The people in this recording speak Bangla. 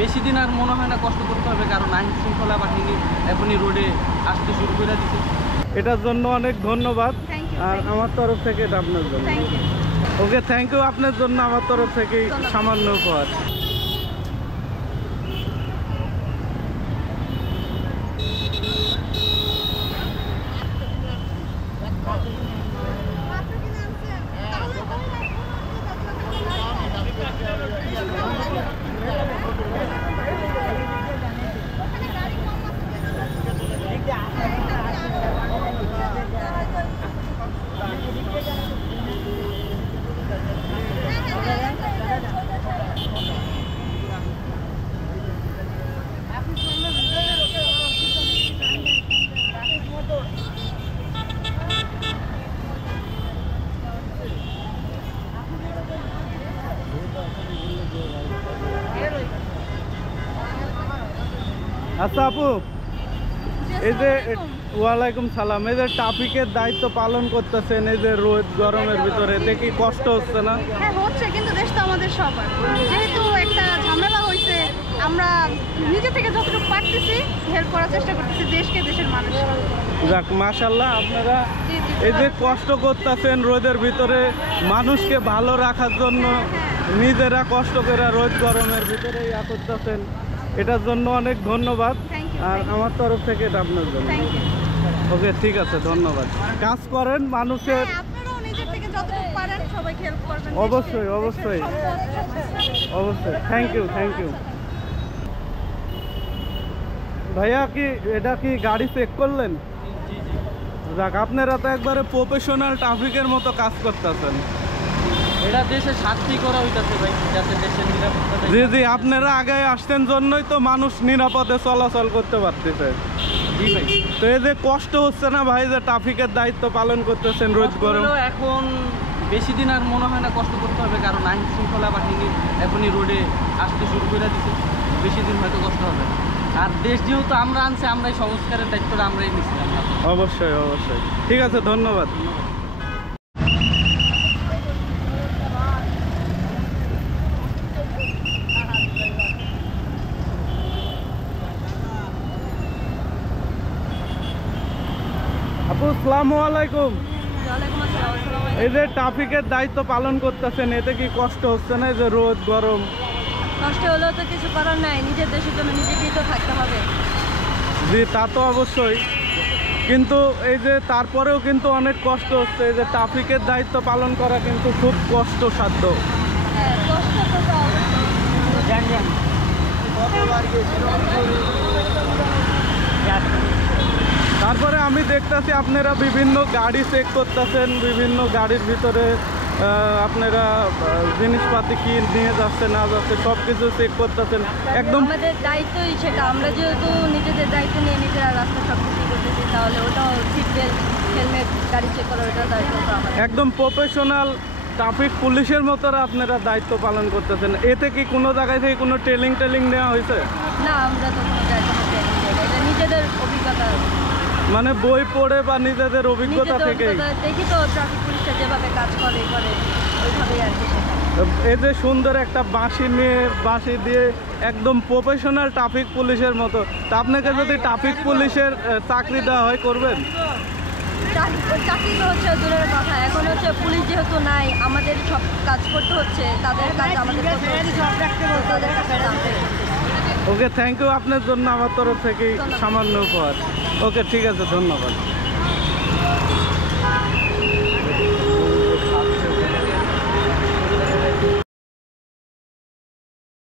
বেশি দিন আর মনে হয় না কষ্ট করতে হবে, কারণ আইন শৃঙ্খলা বাহিনী এখনই রোডে আসতে শুরু করে দিচ্ছে। এটার জন্য অনেক ধন্যবাদ, আর আমার তরফ থেকে এটা আপনার জন্য। ওকে, থ্যাংক ইউ। আপনার জন্য আমার তরফ থেকে সামান্য উপহার। আচ্ছা আপু, এই যে ওয়ালাইকুম সালাম, এই যে ট্রাফিকের দায়িত্ব পালন করতেছেন এই যে রোদ গরমের ভিতরে, এতে কি কষ্ট হচ্ছে না? হ্যাঁ হচ্ছে, কিন্তু দেশ তো আমাদের সবার, যেহেতু একটা ঝামেলা হয়েছে, আমরা নিজে থেকে যতটুকু পারতেছি হেল্প করার চেষ্টা করতেছি দেশকে, দেশের মানুষকে। যাক, মাশাআল্লাহ, আপনারা এই যে কষ্ট করতেছেন রোদের ভিতরে মানুষকে ভালো রাখার জন্য, নিজেরা কষ্ট করে রোদ গরমের ভিতরে ইয়া করতেছেন, এটার জন্য অনেক ধন্যবাদ, আর আমার তরফ থেকে এটা আপনার জন্য। ওকে, ঠিক আছে, ধন্যবাদ। কাজ করেন মানুষের, আপনারাও নিজে থেকে যতটুকু পারেন সবাইকে হেল্প করবেন। অবশ্যই অবশ্যই অবশ্যই। Thank you, thank you. ভাইয়া, কি এটা কি গাড়ি চেক করলেন? যাক, আপনারা তো একবারে প্রফেশনাল ট্রাফিকের মতো কাজ করতেছেন। এটা দেশের স্বার্থেই করা হইতাছে ভাই, যাতে দেশের নিরাপত্তা। জি জি, আপনারা আগে আসতেন জন্যই তো মানুষ নিরাপদে চলাচল করতে পারতেছে। জি ভাই। তো এই যে কষ্ট হচ্ছে না ভাই, যে ট্রাফিকের দায়িত্ব পালন করতেছেন রোজ গরম? এখন বেশি দিন আর মনে হয় না কষ্ট করতে হবে, কারণ আইন শৃঙ্খলা বাহিনী এখনই রোডে আসতে শুরু করে দিচ্ছে। বেশি দিন হয়তো কষ্ট হবে, আর দেশ যেহেতু আমরা আনছি, আমরাই সংস্কারের দায়িত্বটা আমরাই নিচ্ছিলাম। অবশ্যই অবশ্যই, ঠিক আছে, ধন্যবাদ। আপু, আসসালামু আলাইকুম। এই যে ট্রাফিকের দায়িত্ব পালন করতেছেন, এতে কি কষ্ট হচ্ছে না? এই যে রোদ গরম, কষ্ট হলেও তো কিছু করার নাই, নিজের দেশের জন্য নিজেকেই তো থাকতে হবে। জি, তা তো অবশ্যই, কিন্তু এই যে তারপরেও কিন্তু অনেক কষ্ট হচ্ছে। এই যে ট্রাফিকের দায়িত্ব পালন করা কিন্তু খুব কষ্টসাধ্য। হ্যাঁ, কষ্ট তো তারপরে আমি দেখতেছি আপনারা বিভিন্ন গাড়ি চেক করতেছেন, বিভিন্ন গাড়ির ভিতরে আপনারা জিনিসপাতি কি নিয়ে যাচ্ছে না যাচ্ছে সব কিছু চেক করতেছেন। একদম আমাদের দায়িত্বই সেটা, আমরা যেহেতু নিজেদের দায়িত্ব নিয়ে নিজেরা রাস্তা সব কিছু করতেছি, তাহলে ওটাও সিট বেল্ট, হেলমেট, গাড়ি চেক করা, ওটা দায়িত্ব তো আমাদের। একদম প্রফেশনাল ট্রাফিক পুলিশের মতো আপনারা দায়িত্ব পালন করতেছেন। এতে কি কোনো জায়গায় থেকে কোনো ট্রেনিং নেওয়া হয়েছে? না, আমরা তো কোনো জায়গায় ট্রেনিং দেই না, এটা নিজেদের অভিজ্ঞতা, মানে বই পড়ে বা নিজেদের অভিজ্ঞতা থেকে দেখি তো ট্রাফিক পুলিশটা যেভাবে কাজ করে ওইভাবেই আর কি। এই যে সুন্দর একটা বাঁশি দিয়ে একদম প্রফেশনাল ট্রাফিক পুলিশের মতো, তা আপনাকে যদি ট্রাফিক পুলিশের চাকরি দেওয়া হয় করবেন? চাকরি তো হচ্ছে দূরের কথা, এখন হচ্ছে পুলিশ যেহেতু নাই, আমাদের সব কাজ করতে হচ্ছে, তাদের কাজ আমাদের করতে হচ্ছে। ওকে, থ্যাংক ইউ। আপনার জন্য আমার তরফ থেকে সামান্য উপহার। ওকে, ঠিক আছে, ধন্যবাদ।